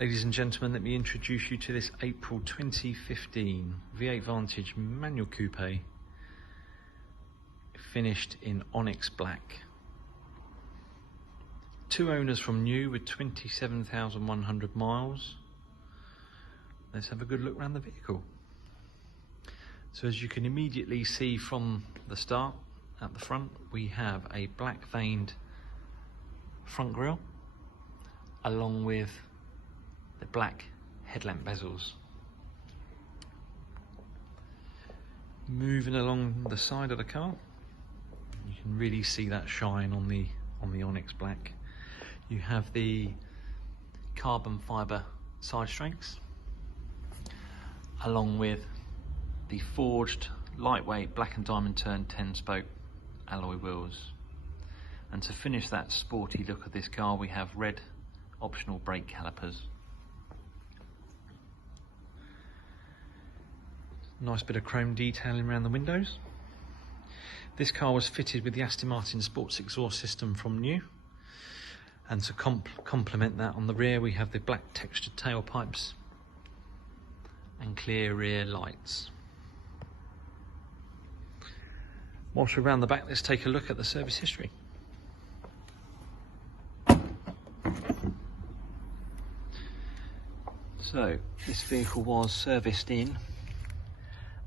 Ladies and gentlemen, let me introduce you to this April 2015 V8 Vantage manual coupe, finished in Onyx black. 2 owners from new with 27,100 miles. Let's have a good look around the vehicle. So as you can immediately see from the start, at the front we have a black veined front grille along with the black headlamp bezels. Moving along the side of the car, you can really see that shine on the Onyx black. You have the carbon fibre side strakes along with the forged lightweight black and diamond turned 10-spoke alloy wheels. And to finish that sporty look of this car, we have red optional brake calipers. Nice bit of chrome detailing around the windows. This car was fitted with the Aston Martin sports exhaust system from new, and to complement that, on the rear we have the black textured tailpipes and clear rear lights. Whilst we're around the back, let's take a look at the service history. So this vehicle was serviced in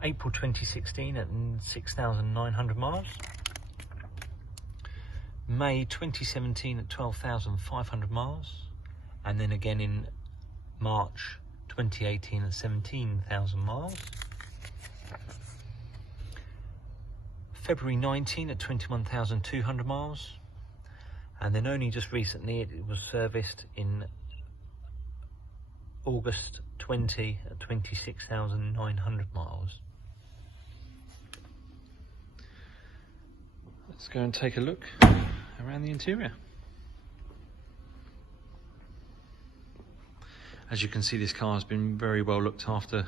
April 2016 at 6,900 miles, May 2017 at 12,500 miles, and then again in March 2018 at 17,000 miles, February 19 at 21,200 miles, and then only just recently it was serviced in August 20 at 26,900 miles. Let's go and take a look around the interior. As you can see, this car has been very well looked after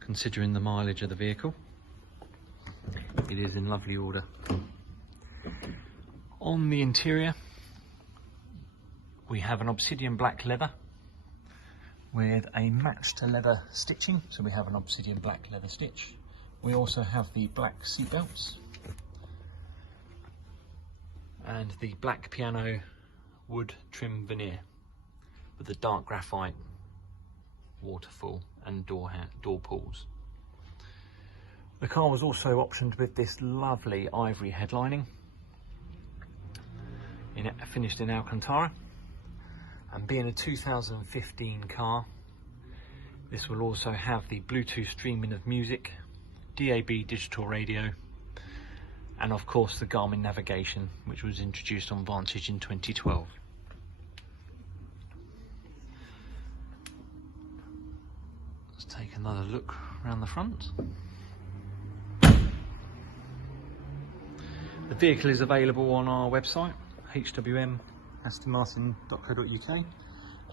considering the mileage of the vehicle. It is in lovely order. On the interior we have an Obsidian black leather with a matched leather stitching, so we have an Obsidian black leather stitch. We also have the black seat belts and the black piano wood trim veneer with the dark graphite waterfall and door pulls. The car was also optioned with this lovely ivory headlining, finished in Alcantara, and being a 2015 car, this will also have the Bluetooth streaming of music, DAB digital radio, and of course the Garmin navigation, which was introduced on Vantage in 2012. Let's take another look around the front. The vehicle is available on our website, hwmastonmartin.co.uk, and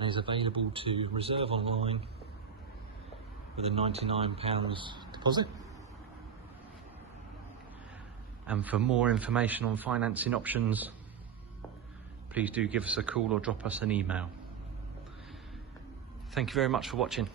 is available to reserve online with a £99 deposit. And for more information on financing options, please do give us a call or drop us an email. Thank you very much for watching.